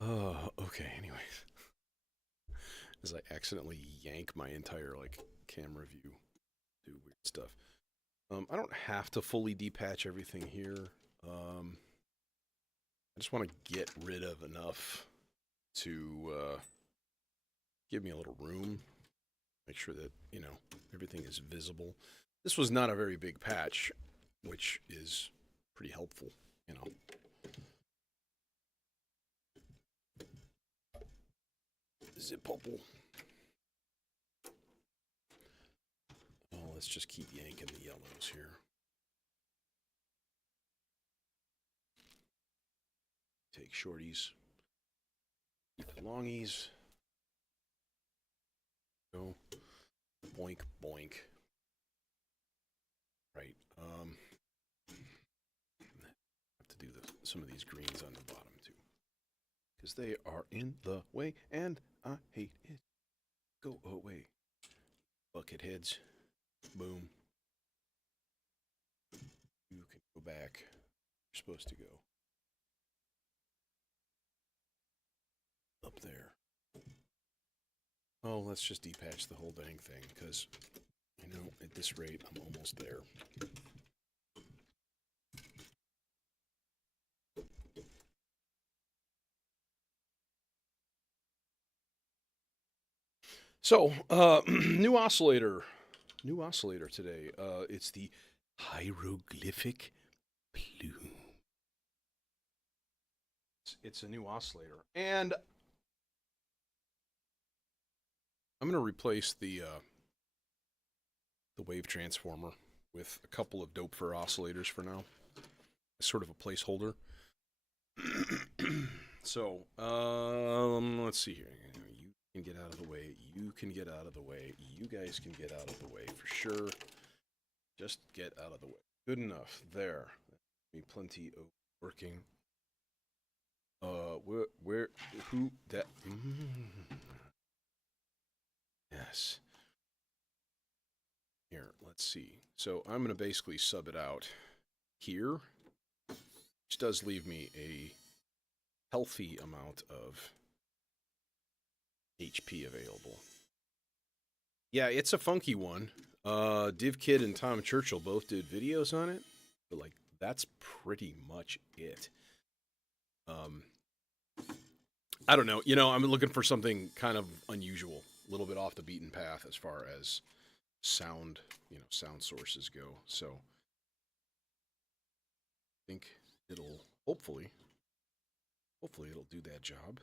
Oh, okay, anyways. As I accidentally yank my entire, like, camera view, do weird stuff. I don't have to fully depatch everything here. I just want to get rid of enough to give me a little room. Make sure that, everything is visible. This was not a very big patch, which is pretty helpful, you know. Zip bubble. Oh, let's just keep yanking the yellows here. Take shorties. Keep the longies. Go. Boink, boink. Right. Have to do some of these greens on the bottom too, because they are in the way, and I hate it. Go away, bucket heads. Boom. You can go back. You're supposed to go up there. Oh, let's just depatch the whole dang thing, because, at this rate, I'm almost there. So, new oscillator. New oscillator today. It's the hieroglyphic plume. It's a new oscillator. And I'm going to replace the wave transformer with a couple of dope for oscillators for now. It's sort of a placeholder. So, let's see here. You can get out of the way. You can get out of the way. You guys can get out of the way for sure. Just get out of the way. Good enough. There. Me plenty of working. Where, who, that? Yes. Here, let's see. So I'm going to basically sub it out here, which does leave me a healthy amount of HP available. Yeah, it's a funky one. Div Kid and Tom Churchill both did videos on it, but like that's pretty much it. I don't know. I'm looking for something kind of unusual, a little bit off the beaten path as far as sound, sound sources go. So I think it'll hopefully it'll do that job.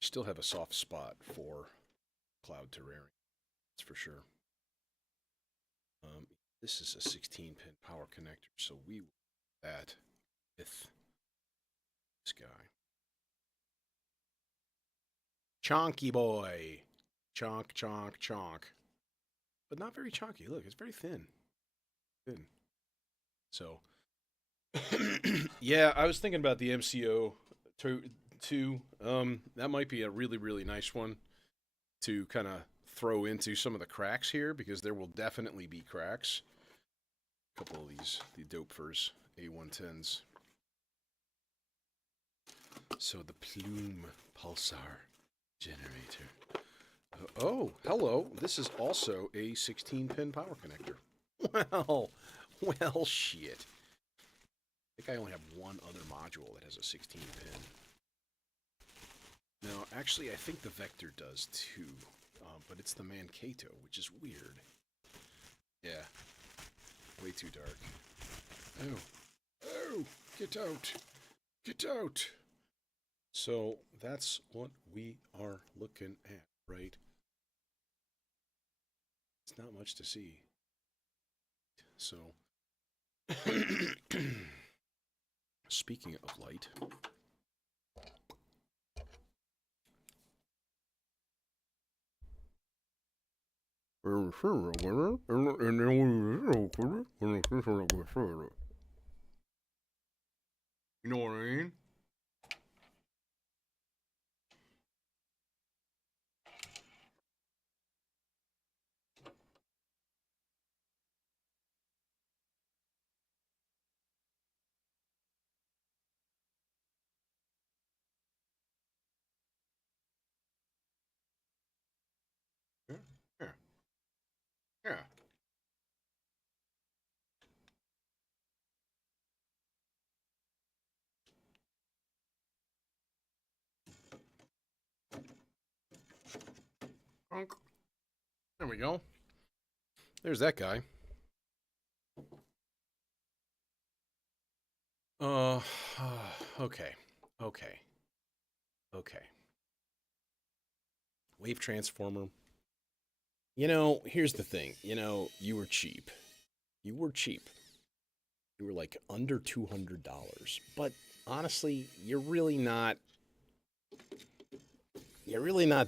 Still have a soft spot for cloud terrarium, that's for sure. This is a 16-pin power connector, so we will do that with this guy. Chonky boy. Chonk, chonk, chonk. But not very chonky. Look, it's very thin. Thin. So, yeah, I was thinking about the MCO too. That might be a really, really nice one to kind of throw into some of the cracks here, because there will definitely be cracks. A couple of the Dopefers A110s. So the Plume Pulsar generator. Oh, hello. This is also a 16-pin power connector. Well, shit. I think I only have one other module that has a 16-pin. No, actually, I think the Vector does too, but it's the Mankato, which is weird. Yeah, way too dark. Oh, get out, get out. So that's what we are looking at, right? It's not much to see. So, speaking of light, you know what I mean? Yeah. There we go. There's that guy. Uh, okay. Okay. Okay. Wave transformer. You know, here's the thing. You know, you were cheap. You were cheap. You were like under $200. But honestly, you're really not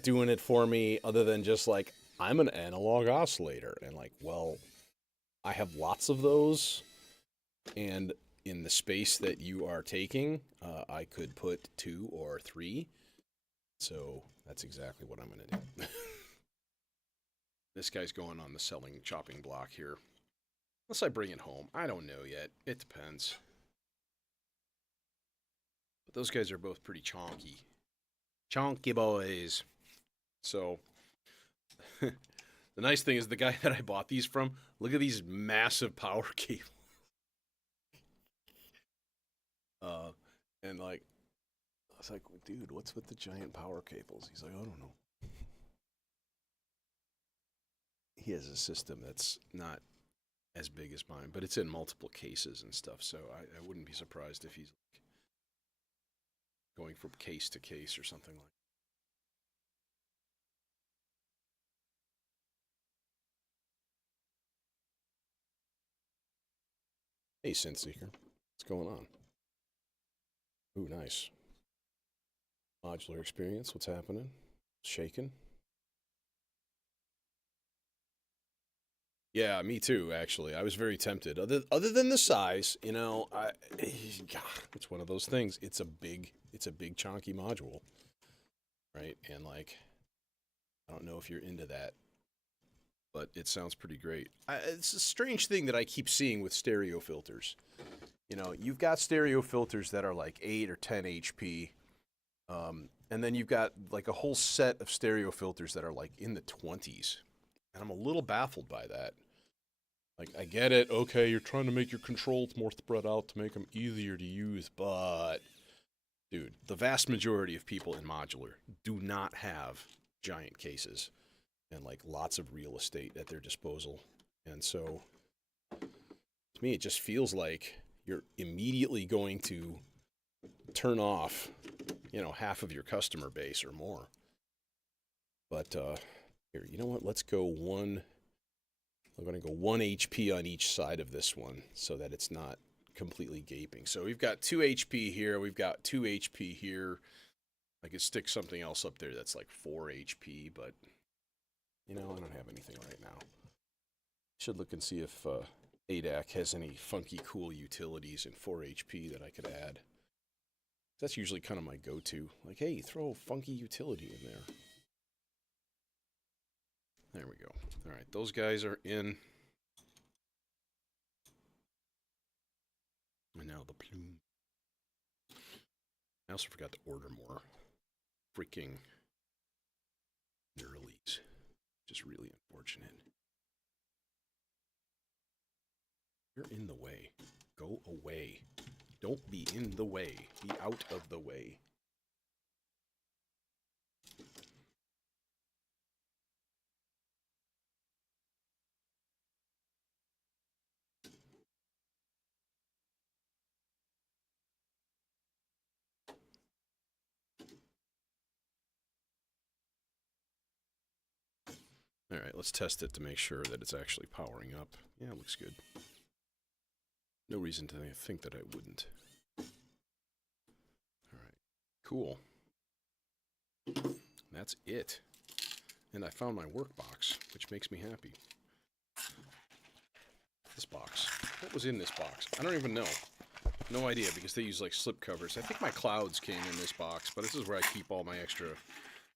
doing it for me other than just like I'm an analog oscillator and like, well, I have lots of those and in the space that you are taking, I could put 2 or 3. So that's exactly what I'm going to do. This guy's going on the selling chopping block here. Unless I bring it home. I don't know yet. It depends. But those guys are both pretty chonky. Chonky boys. So, the nice thing is the guy that I bought these from, look at these massive power cables. And like, I was like, dude, what's with the giant power cables? He's like, I don't know. He has a system that's not as big as mine, but it's in multiple cases and stuff, so I wouldn't be surprised if he's like going from case to case or something like that. Hey, Synth Seeker. What's going on? Ooh, nice. Modular experience. What's happening? Shaking? Yeah, me too, actually. I was very tempted. Other than the size, you know, it's one of those things. It's a big chonky module, right? And like, I don't know if you're into that, but it sounds pretty great. It's a strange thing that I keep seeing with stereo filters. You know, you've got stereo filters that are like 8 or 10 HP, and then you've got like a whole set of stereo filters that are like in the 20s. And I'm a little baffled by that. Like, I get it. Okay, you're trying to make your controls more spread out to make them easier to use, but, dude, the vast majority of people in modular do not have giant cases and like lots of real estate at their disposal. And so, to me, it just feels like you're immediately going to turn off, you know, half of your customer base or more. But here, you know what? Let's go one. I'm going to go 1 HP on each side of this one so that it's not completely gaping. So we've got 2 HP here. We've got 2 HP here. I could stick something else up there that's like 4 HP, but, you know, I don't have anything right now. Should look and see if ADAC has any funky, cool utilities in 4 HP that I could add. That's usually kind of my go-to. Like, hey, throw a funky utility in there. There we go. All right, those guys are in. And now the plume. I also forgot to order more freaking knurlies. Just really unfortunate. You're in the way. Go away. Don't be in the way. Be out of the way. All right, let's test it to make sure that it's actually powering up. Yeah, it looks good. No reason to think that I wouldn't. All right, cool. That's it. And I found my work box, which makes me happy. This box. What was in this box? I don't even know. No idea, because they use like slip covers. I think my clouds came in this box, but this is where I keep all my extra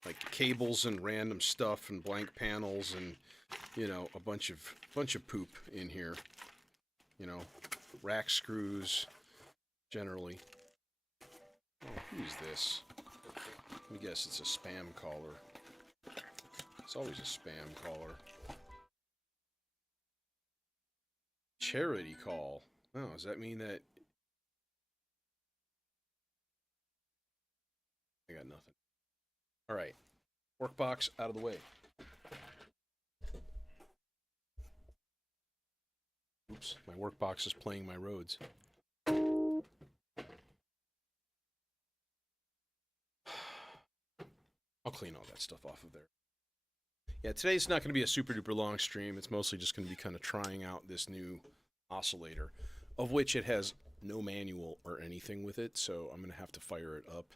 like cables and random stuff and blank panels and, you know, a bunch of poop in here. You know, rack screws generally. Oh, who's this? Let me guess, it's a spam caller. It's always a spam caller. Charity call. Oh, does that mean that I got nothing? All right. Workbox out of the way. Oops, my workbox is playing my roads. I'll clean all that stuff off of there. Yeah, today's not going to be a super duper long stream. It's mostly just going to be kind of trying out this new oscillator, of which it has no manual or anything with it, so I'm going to have to fire it up.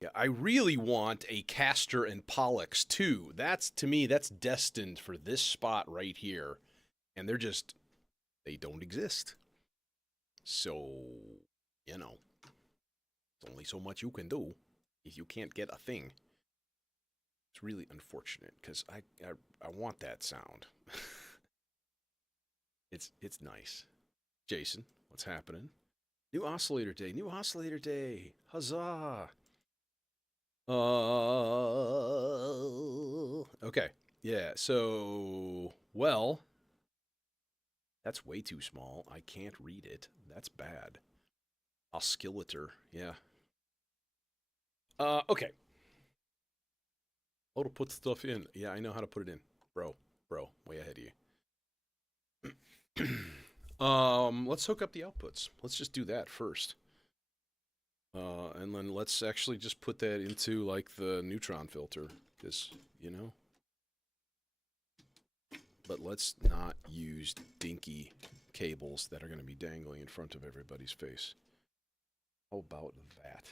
Yeah, I really want a Castor and Pollux too. That's, to me, that's destined for this spot right here. And they're just, they don't exist. So, you know, there's only so much you can do if you can't get a thing. It's really unfortunate because I want that sound. It's nice. Jason, what's happening? New oscillator day. New oscillator day. Huzzah. Okay. Yeah, so, well, that's way too small. I can't read it. That's bad. Oscillator, yeah. Okay. How to put stuff in. Yeah, I know how to put it in. Bro, way ahead of you. Let's hook up the outputs. Let's just do that first. And then let's actually just put that into, like, the neutron filter. Because, you know. But let's not use dinky cables that are going to be dangling in front of everybody's face. How about that?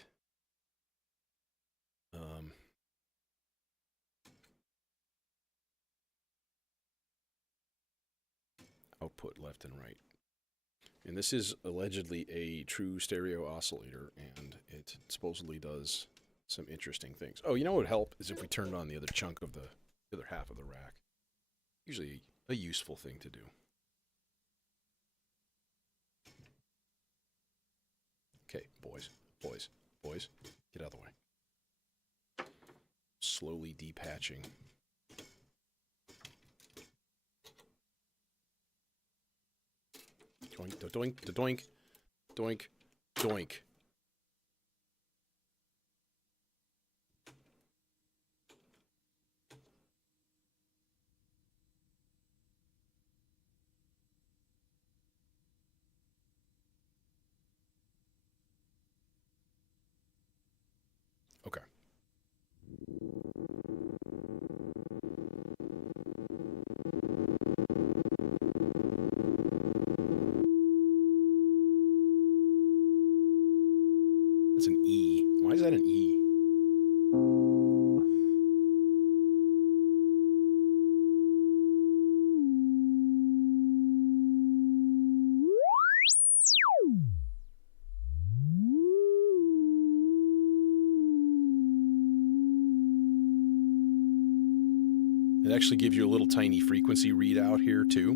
Output left and right. And this is allegedly a true stereo oscillator, and it supposedly does some interesting things. Oh, you know what would help is if we turned on the other chunk of the other half of the rack. Usually a useful thing to do. Okay, boys, get out of the way. Slowly depatching. Doink, doink, doink, doink, doink. Okay. That's an E. Why is that an E? It actually gives you a little tiny frequency readout here too.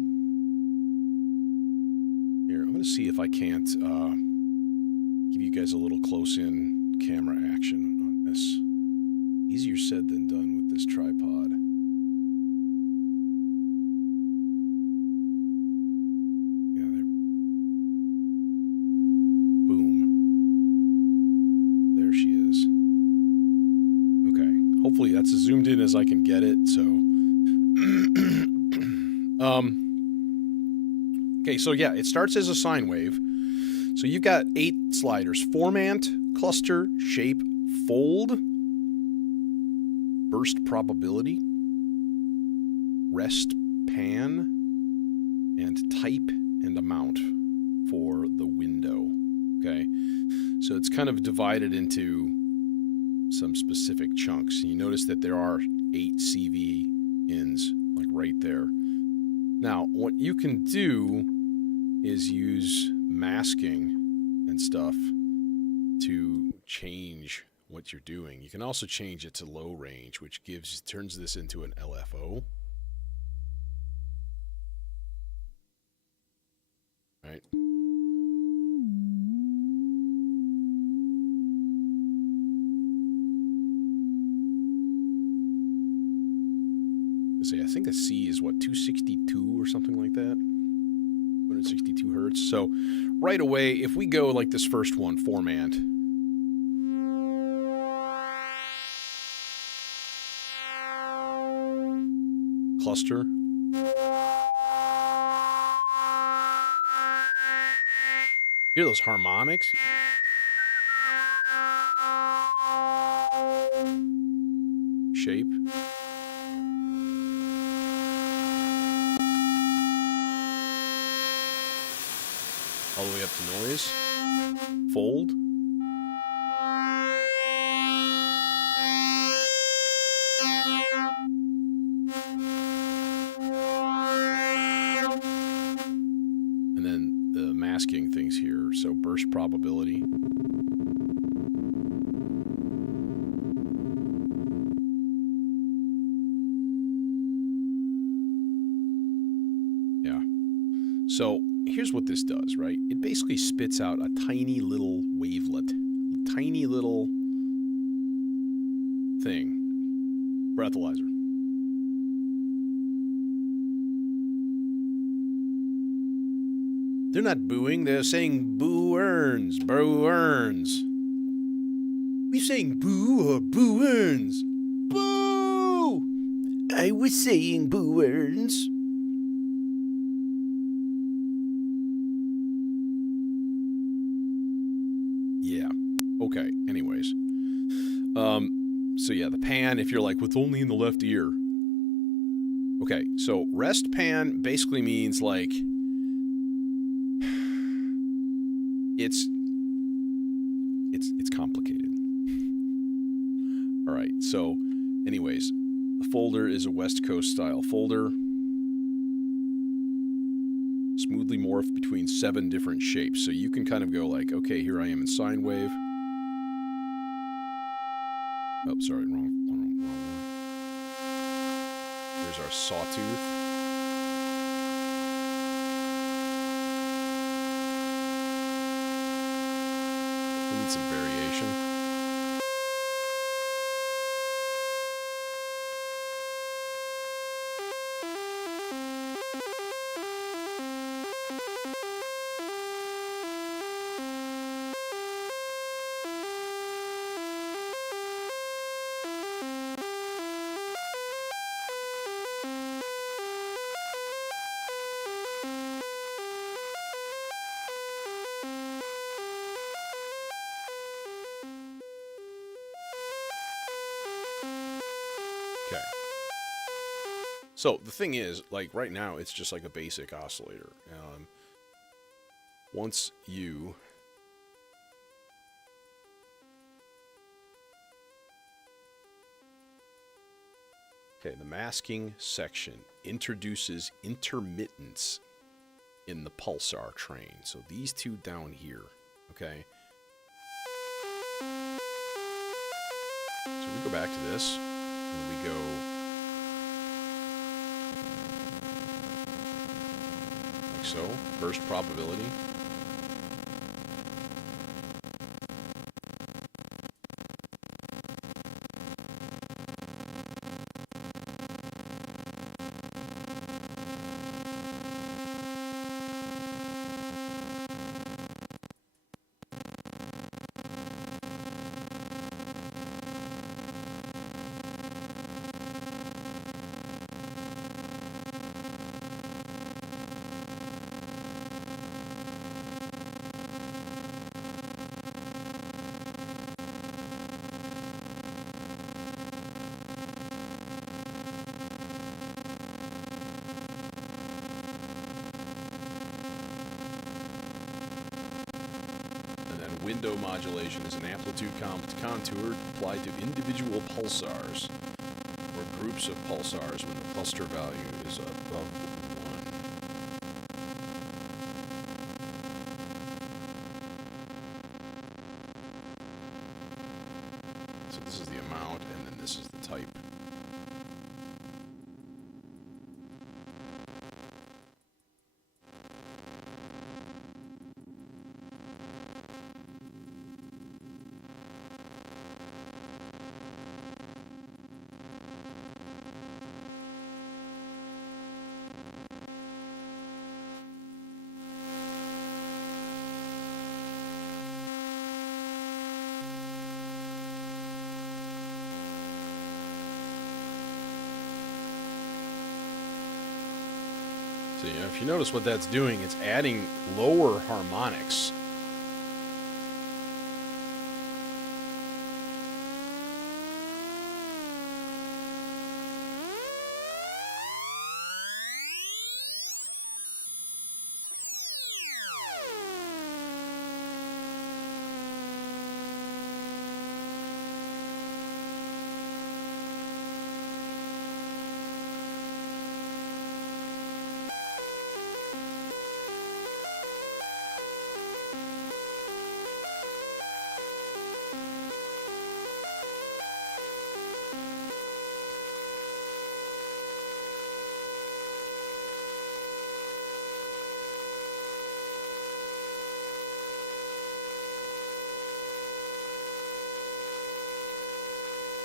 Here, I'm going to see if I can't give you guys a little close-in camera action on this. Easier said than done with this tripod. Yeah, there. Boom. There she is. Okay. Hopefully that's as zoomed in as I can get it, so... Okay, so yeah, it starts as a sine wave. So you've got 8 sliders. Formant, cluster, shape, fold, burst probability, rest pan, and type and amount for the window. Okay, so it's kind of divided into some specific chunks. You notice that there are 8 CV ins, like right there. Now, what you can do is use masking and stuff to change what you're doing. You can also change it to low range, which turns this into an LFO. Right? say, I think a C is what, 262 or something like that? 262 hertz. So right away, if we go like this first one, formant. Cluster. Hear those harmonics? Shape. All the way up to noise. Fold. And then the masking things here. So burst probability. Yeah. So here's what this does, right? It basically spits out a tiny little wavelet. Tiny little thing. Breathalyzer. They're not booing, they're saying boo-earns, boo-earns. We saying boo or boo-earns? Boo! I was saying boo-earns. Yeah. Okay, anyways. So yeah, the pan, if you're like, with only in the left ear. Okay, so rest pan basically means like, it's complicated. All right, so anyways, the folder is a West Coast style folder. Smoothly morphed between 7 different shapes. So you can kind of go like, okay, here I am in sine wave. Oh, sorry, wrong one. Here's our sawtooth. We need some variation. Okay. So the thing is, like right now, it's just like a basic oscillator. Once you okay, the masking section introduces intermittence in the pulsar train. So these two down here, okay? So we go back to this, and we go like so, burst probability. Window modulation is an amplitude contour applied to individual pulsars or groups of pulsars when the cluster value is above 1. So this is the amount, and then this is the type. So, you know, if you notice what that's doing, it's adding lower harmonics.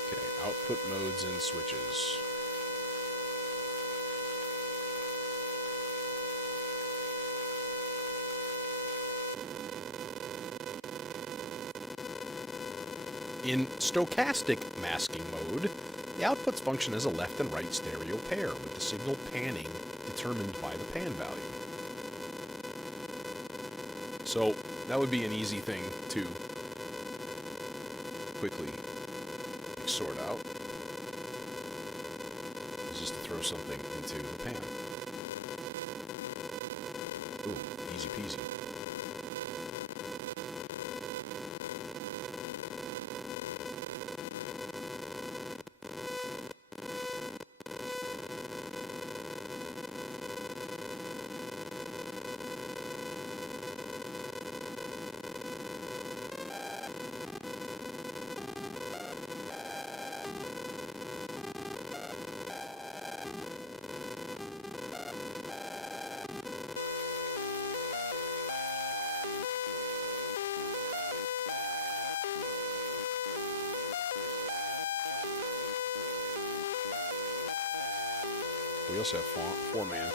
Okay, output modes and switches. In stochastic masking mode, the outputs function as a left and right stereo pair, with the signal panning determined by the pan value. So that would be an easy thing to quickly sort out. Is just to throw something into the pan. Ooh, easy peasy. We also have four-man.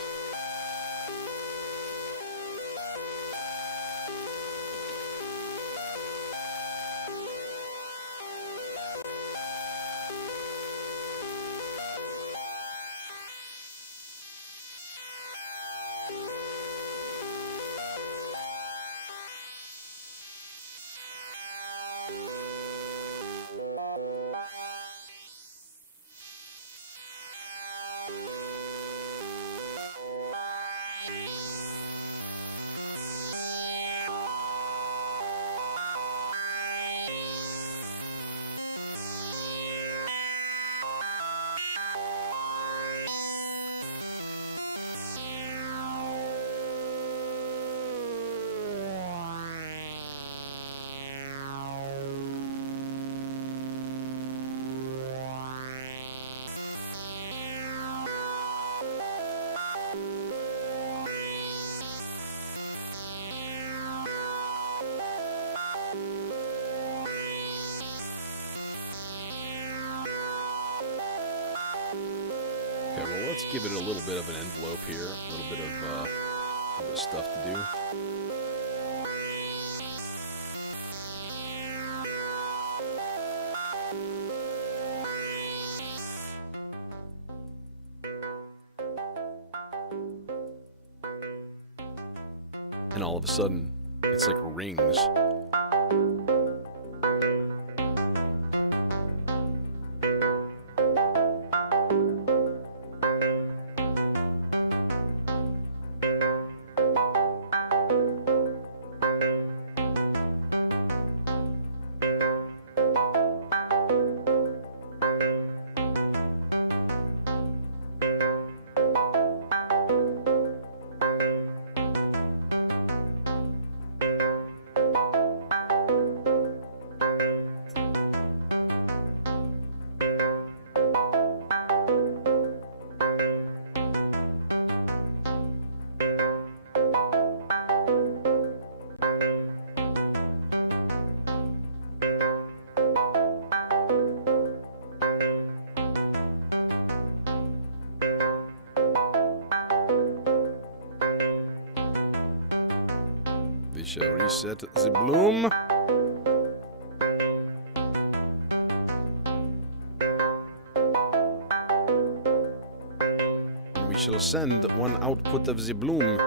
Okay, well, let's give it a little bit of an envelope here. A little bit of stuff to do. And all of a sudden, it's like rings. We shall reset the bloom. And we shall send one output of the bloom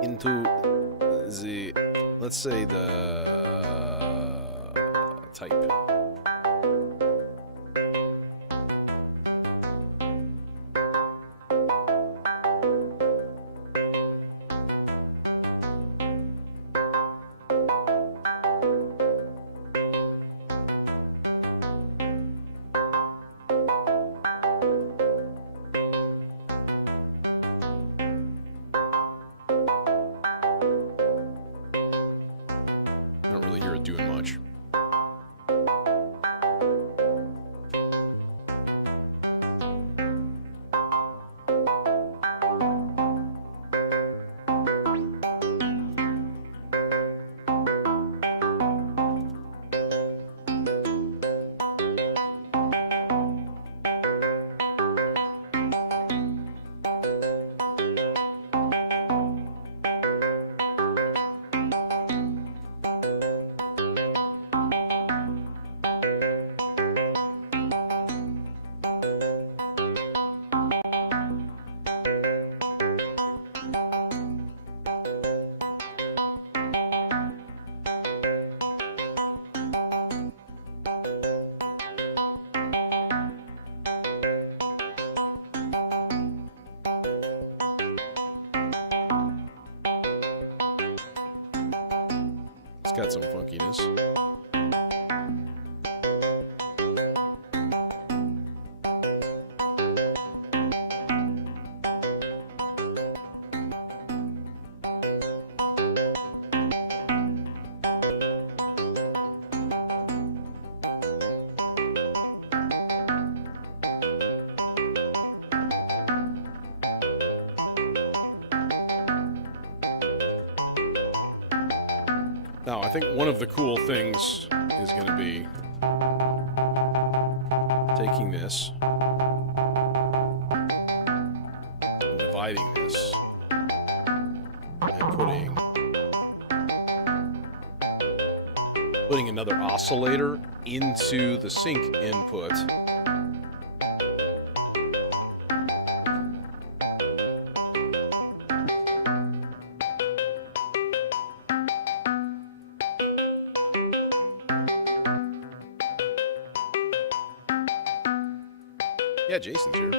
into the, let's say, the type. Don't really hear it doing much. It's got some funkiness. Now, I think one of the cool things is going to be taking this and dividing this and putting another oscillator into the sync input. Yeah, Jason's here.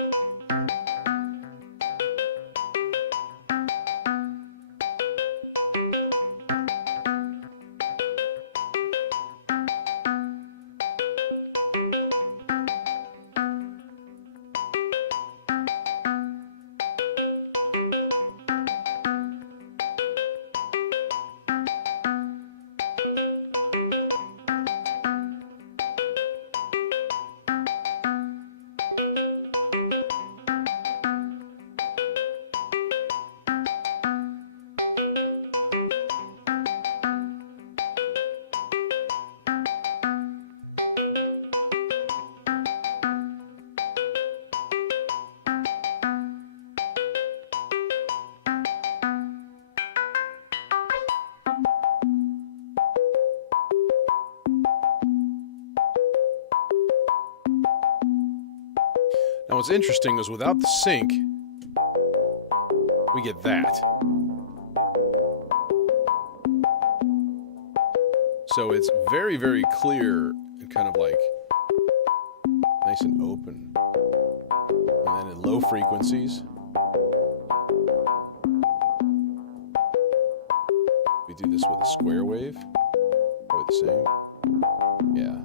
Now what's interesting is without the sync, we get that. So it's very, very clear and kind of like nice and open. And then in low frequencies, we do this with a square wave. Probably the same. Yeah.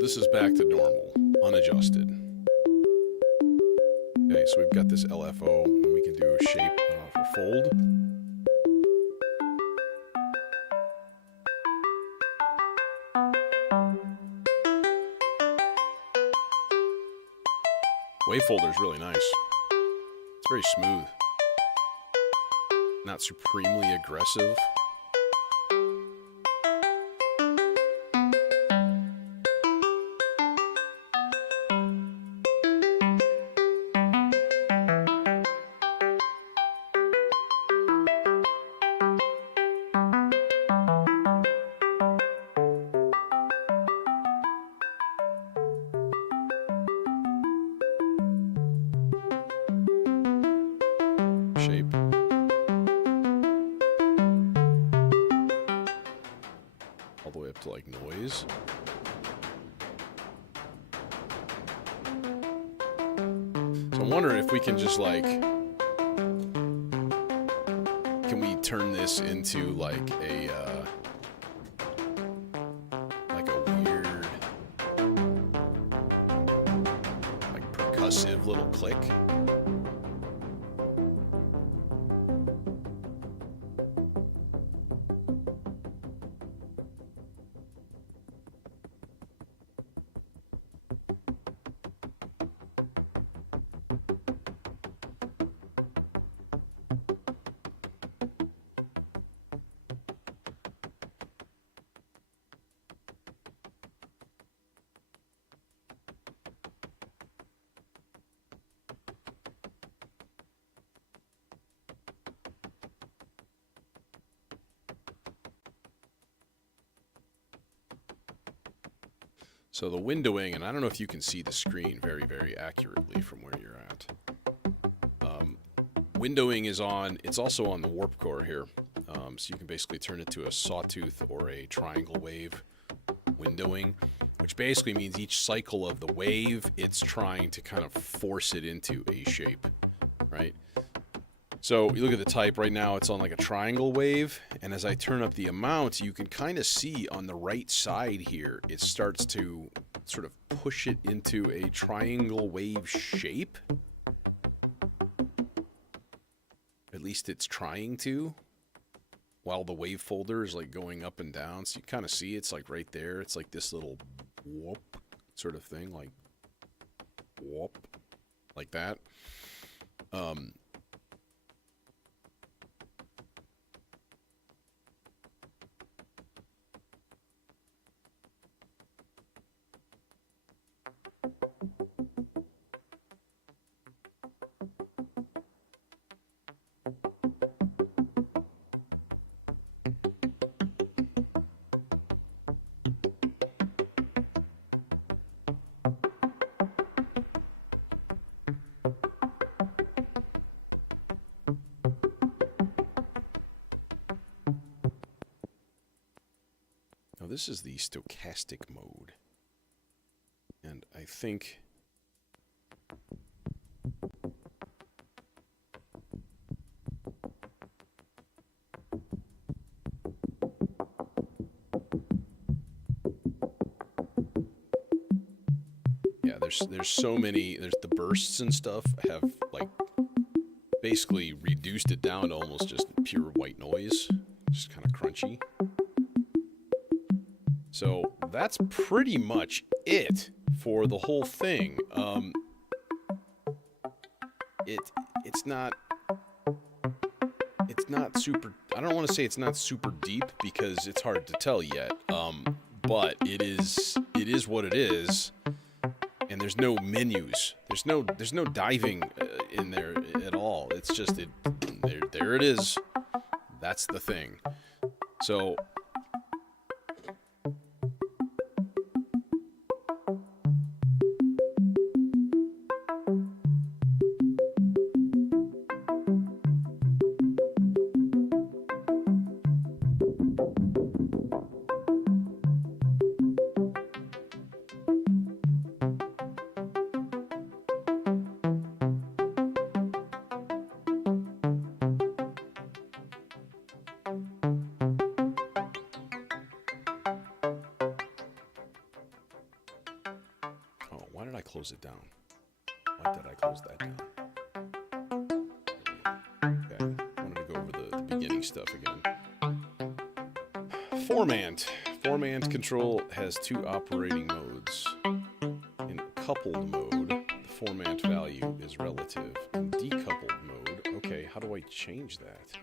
This is back to normal, unadjusted. Okay, so we've got this LFO, and we can do a shape for fold. Wave folder is really nice. It's very smooth. Not supremely aggressive. Shape. All the way up to like noise. So I'm wondering if we can just like, can we turn this into like a weird, like percussive little click? So the windowing, and I don't know if you can see the screen very, very accurately from where you're at. Windowing is on, it's also on the warp core here. So you can basically turn it to a sawtooth or a triangle wave windowing, which basically means each cycle of the wave, it's trying to kind of force it into a shape, right? So you look at the type right now, it's on like a triangle wave, and as I turn up the amount, you can kind of see on the right side here, it starts to sort of push it into a triangle wave shape. At least it's trying to, while the wave folder is like going up and down. So you kind of see it's like right there. It's like this little whoop sort of thing, like whoop, like that. This is the stochastic mode, and I think yeah, there's so many, there's the bursts and stuff have like basically reduced it down to almost just pure white noise, just kind of crunchy. So that's pretty much it for the whole thing. It's not super, I don't want to say it's not super deep because it's hard to tell yet. But it is what it is, and there's no menus. There's no diving in there at all. It's just there it is. That's the thing. So close it down. Why did I close that down? Okay, I wanted to go over the beginning stuff again. Four-man control has two operating modes. In coupled mode, the formant value is relative. In decoupled mode, okay, how do I change that?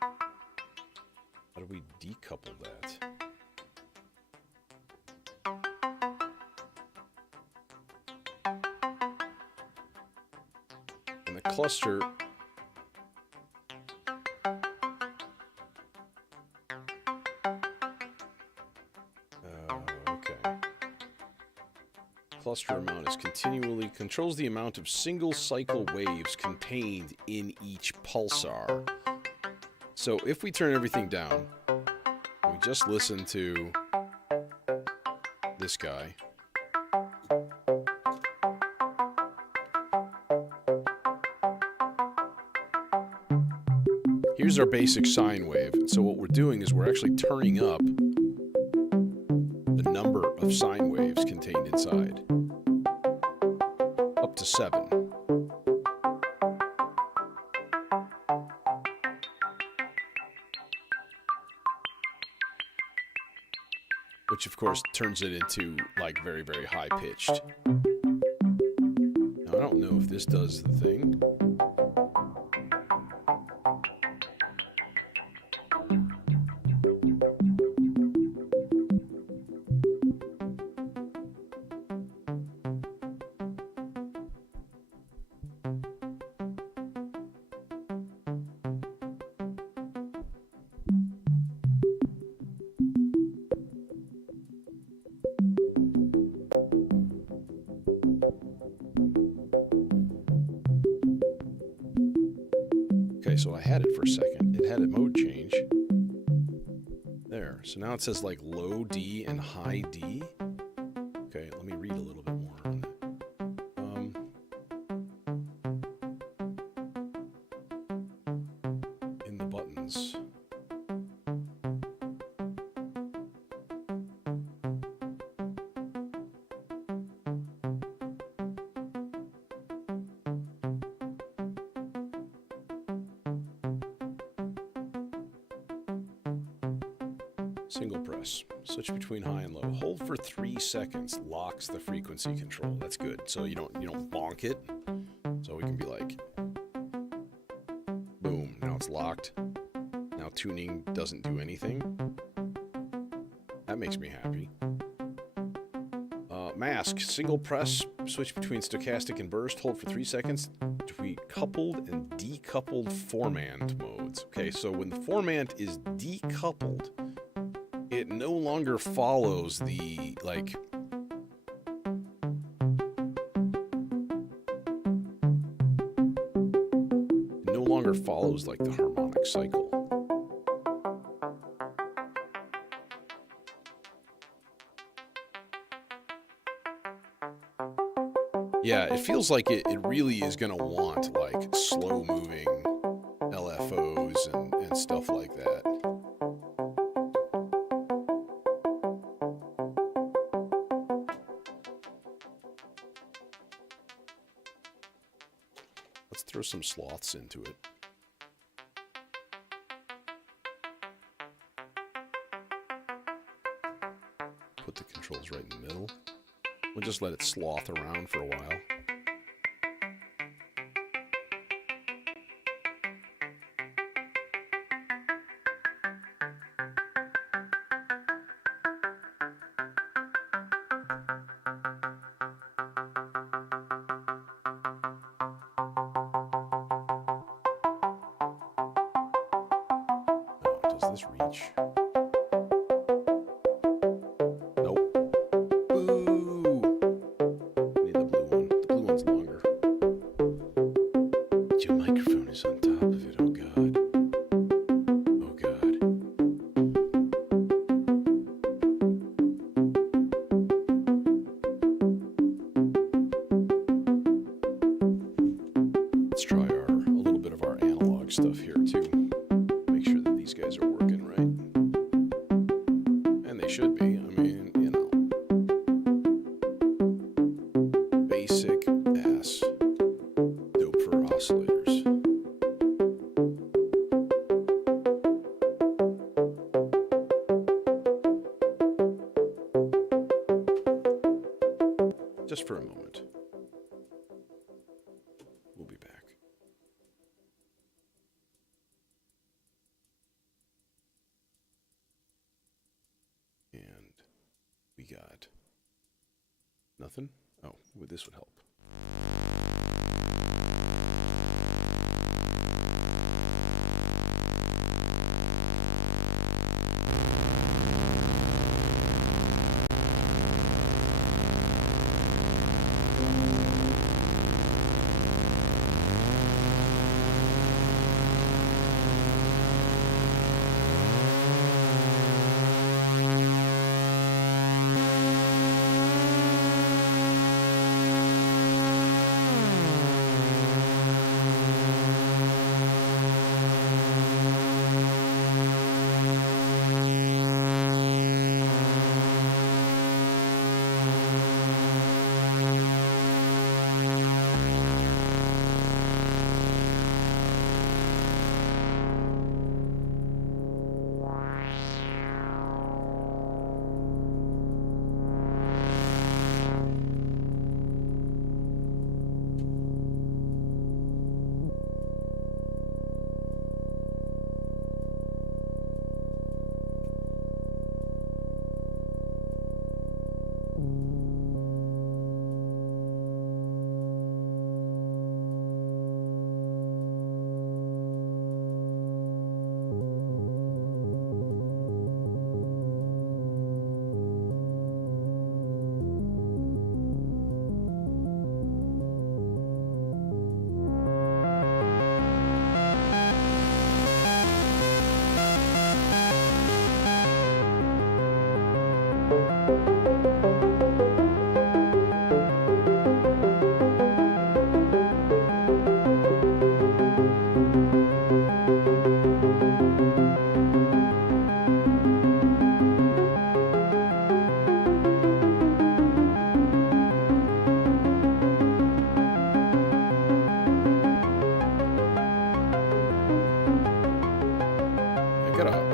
How do we decouple that? And the cluster... Cluster amount is continually controls the amount of single cycle waves contained in each pulsar. So if we turn everything down, we just listen to this guy. Here's our basic sine wave. So what we're doing is we're actually turning up the number of sine waves contained inside. Up to 7. Which of course turns it into like very, very high pitched. Now I don't know if this does the thing. Okay, so I had it for a second. It had a mode change. There. So now it says like low D and high D. Okay, let me read a little bit more on that. In the buttons. Single press. Switch between high and low. Hold for 3 seconds. Locks the frequency control. That's good. So you don't bonk it. So we can be like, boom. Now it's locked. Now tuning doesn't do anything. That makes me happy. Mask. Single press. Switch between stochastic and burst. Hold for 3 seconds. Between coupled and decoupled formant modes. Okay, so when the formant is decoupled, it no longer follows the, like, it no longer follows, like, the harmonic cycle. Yeah, it feels like it really is going to want, like, slow-moving LFOs and stuff like that. Let's throw some sloths into it. Put the controls right in the middle. We'll just let it sloth around for a while. Does this reach? Nope. Boo! Need the blue one. The blue one's longer. But your microphone is on top of it. Oh god. Oh god. Let's try a little bit of our analog stuff here too. Make sure that these guys are working right. And they should be. I mean, you know. Basic ass dope for oscillators. Just for a moment. Nothing? Oh, well, this would help.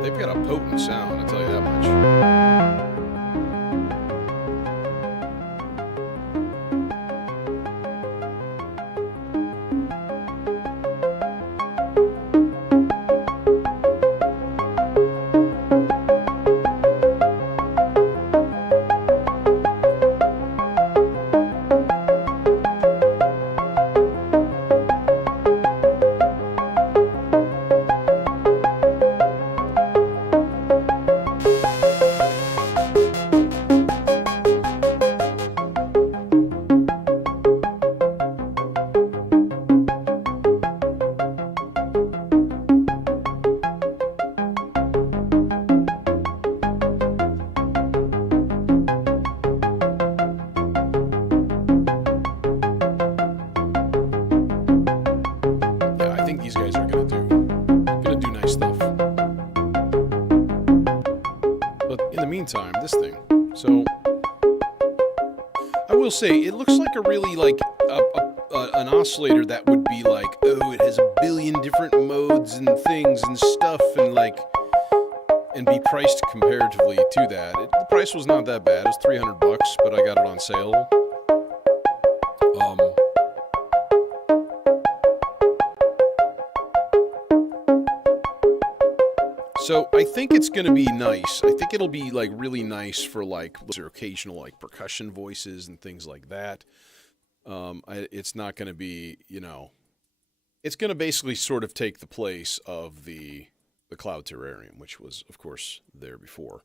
They've got a potent sound, I'll tell you that much. These guys are gonna do nice stuff. But in the meantime, this thing. So I will say it looks like a really an oscillator that would be like, oh, it has a billion different modes and things and stuff and be priced comparatively to that. The price was not that bad. It was $300, but I got it on sale. So I think it's going to be nice. I think it'll be like really nice for like occasional like percussion voices and things like that. It's not going to be, it's going to basically sort of take the place of the Cloud Terrarium, which was, of course, there before.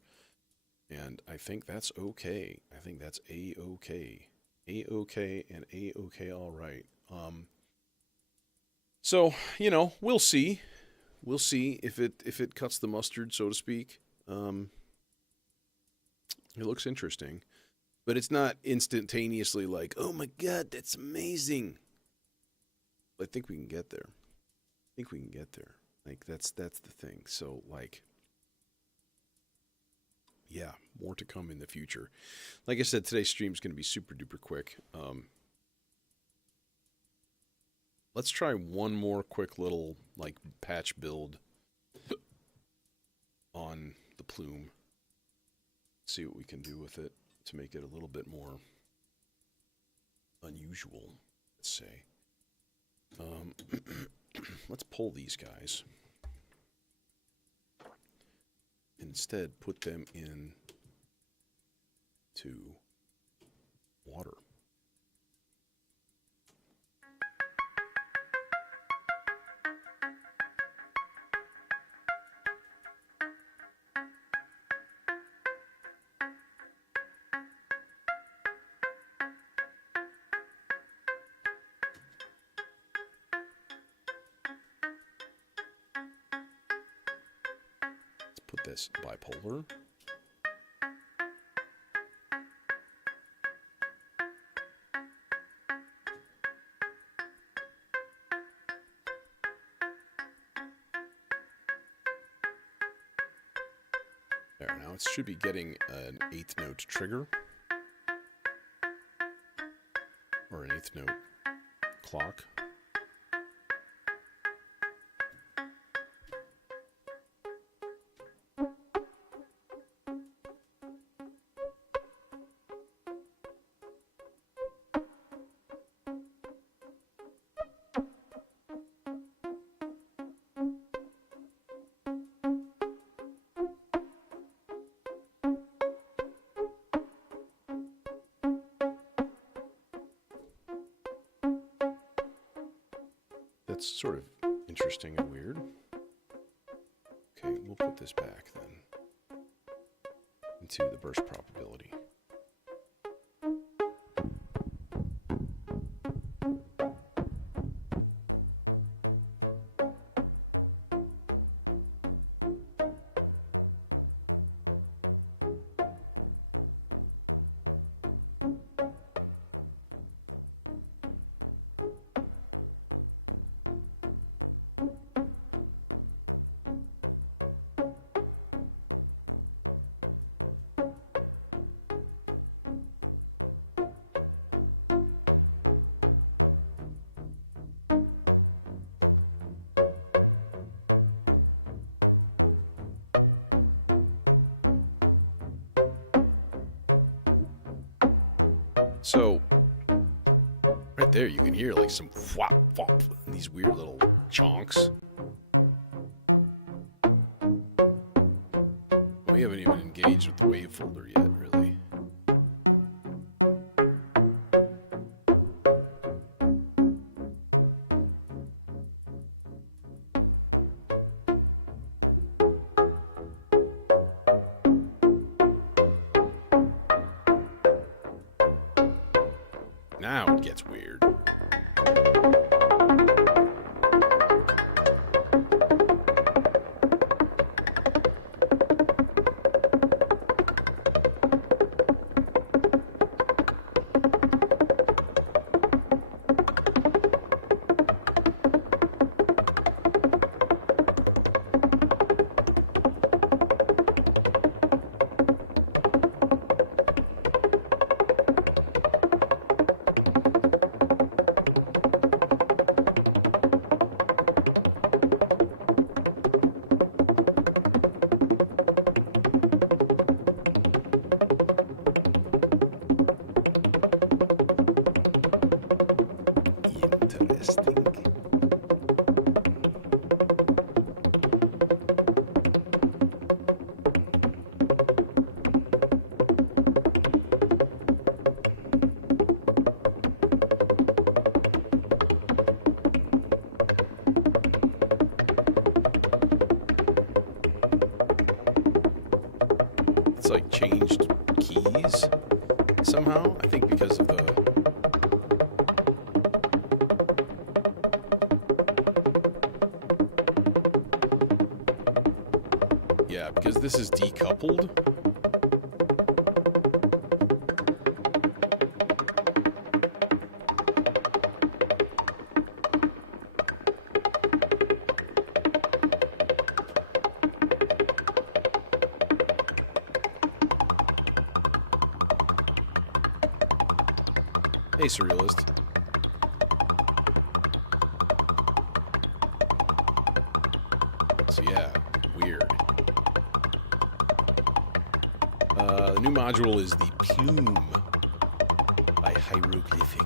And I think that's okay. I think that's A-okay. A-okay and A-okay all right. So, we'll see. We'll see if it cuts the mustard, so to speak. It looks interesting, but it's not instantaneously like, oh my god, that's amazing. I think we can get there. Like that's the thing. So like, yeah, more to come in the future. Like I said, today's stream is going to be super duper quick. Let's try one more quick little like patch build on the plume. See what we can do with it to make it a little bit more unusual, let's say. Let's pull these guys. Instead, put them in to water. put this bipolar. There, now it should be getting an 8th note trigger. Or an 8th note clock. That's sort of interesting and weird. Okay, we'll put this back then into the burst probability. So, right there you can hear like some whop whop, these weird little chonks. We haven't even engaged with the wave folder yet, really. Now it gets weird. It's like changed keys somehow. I think because of the... Yeah, because this is decoupled. Hey, Surrealist. So yeah, weird. The new module is the Plume by Hieroglyphic.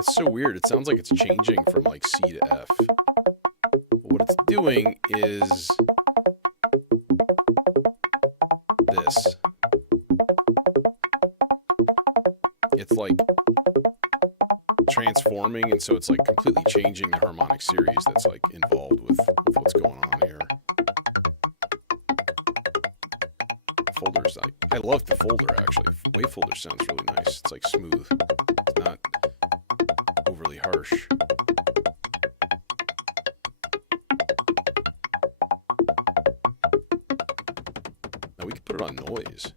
It's so weird. It sounds like it's changing from like C to F. But what it's doing is this. It's like transforming, and so it's like completely changing the harmonic series that's like involved with what's going on here. Folders, I love the folder actually. Wave folder sounds really nice. It's like smooth. It's not overly harsh. Now we can put it on noise.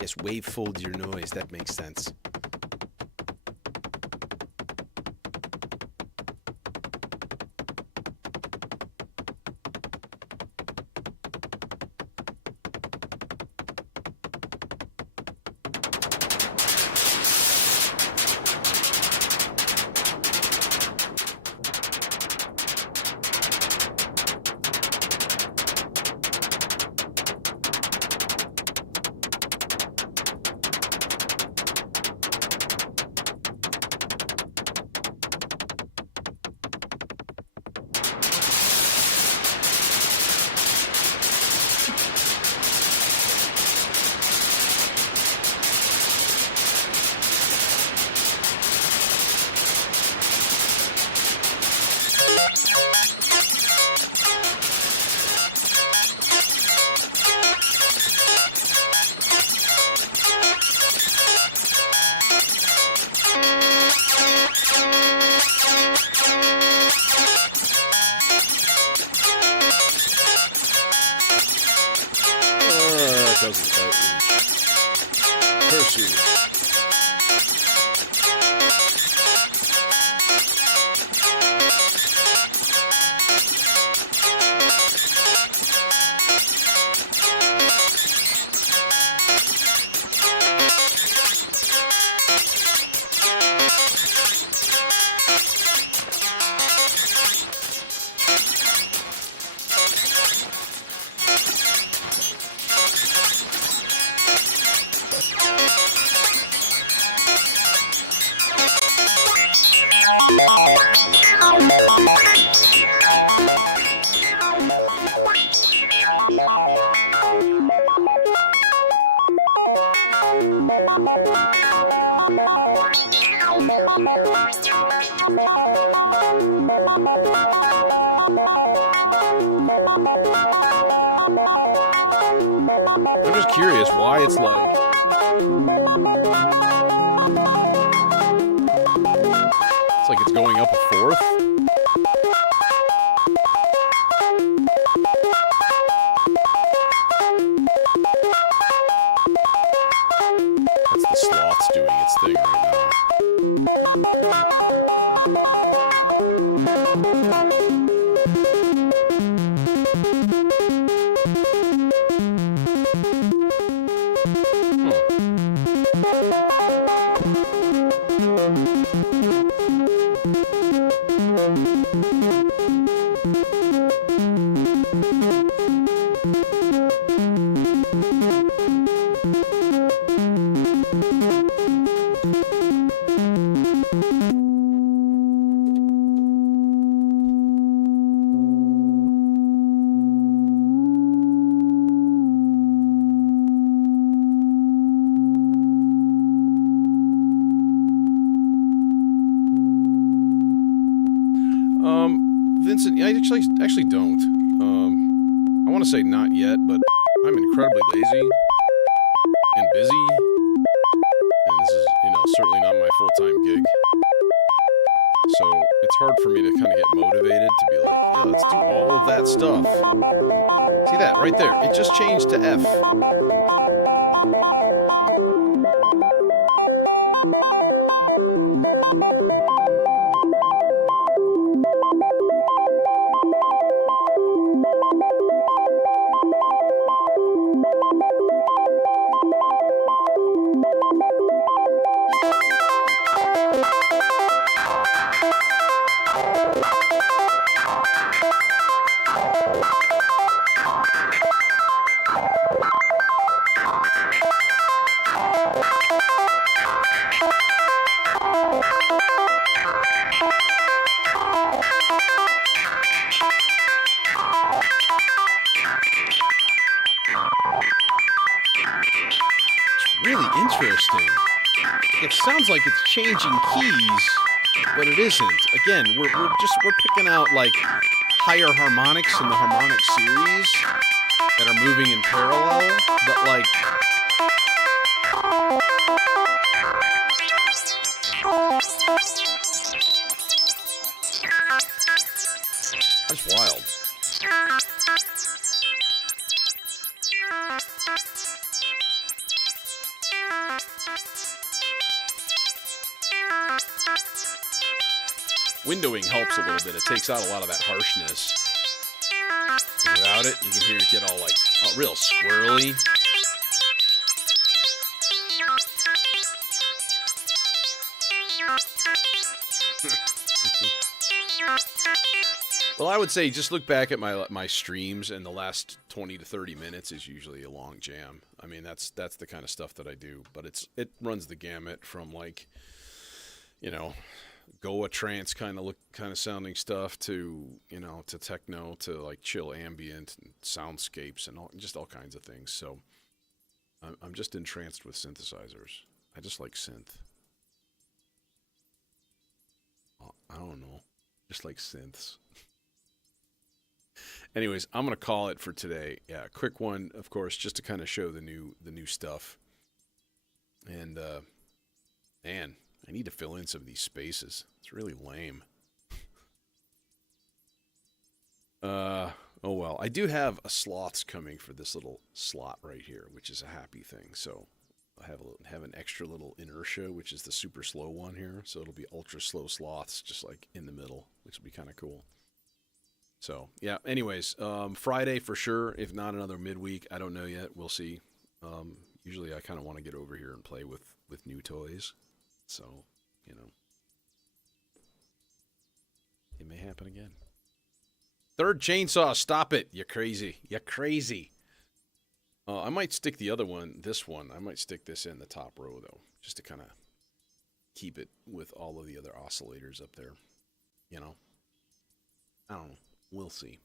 Yes, wave folds your noise. That makes sense. Doesn't quite reach. Pursue. I'm just curious why it's like it's going up a fourth. That's the sloth's doing its thing right now. Vincent, I actually don't. I want to say not yet, but I'm incredibly lazy and busy, and this is, certainly not my full-time gig. So it's hard for me to kind of get motivated to be like, yeah, let's do all of that stuff. See that right there? It just changed to F. really interesting. It sounds like it's changing keys, but it isn't. Again, we're picking out like higher harmonics in the harmonic series that are moving in parallel, but like that's wild. Windowing helps a little bit. It takes out a lot of that harshness. And without it, you can hear it get all like real squirrely. Well, I would say just look back at my streams, and the last 20 to 30 minutes is usually a long jam. I mean, that's the kind of stuff that I do, but it runs the gamut from like, you know, Goa trance kind of sounding stuff to, you know, to techno, to like chill ambient and soundscapes and just all kinds of things. So I'm just entranced with synthesizers. I just like synth. I don't know, just like synths. Anyways, I'm gonna call it for today. Yeah, quick one, of course, just to kind of show the new stuff. And man, I need to fill in some of these spaces. It's really lame. Oh well, I do have a slots coming for this little slot right here, which is a happy thing. So I have an extra little inertia, which is the super slow one here. So it'll be ultra slow sloths, just like in the middle, which will be kind of cool. So yeah. Anyways, Friday for sure. If not another midweek, I don't know yet. We'll see. Usually I kind of want to get over here and play with new toys. So, you know, it may happen again. Third chainsaw, stop it. You're crazy. You're crazy. I might stick the other one, this one. I might stick this in the top row, though, just to kind of keep it with all of the other oscillators up there. You know? I don't know. We'll see.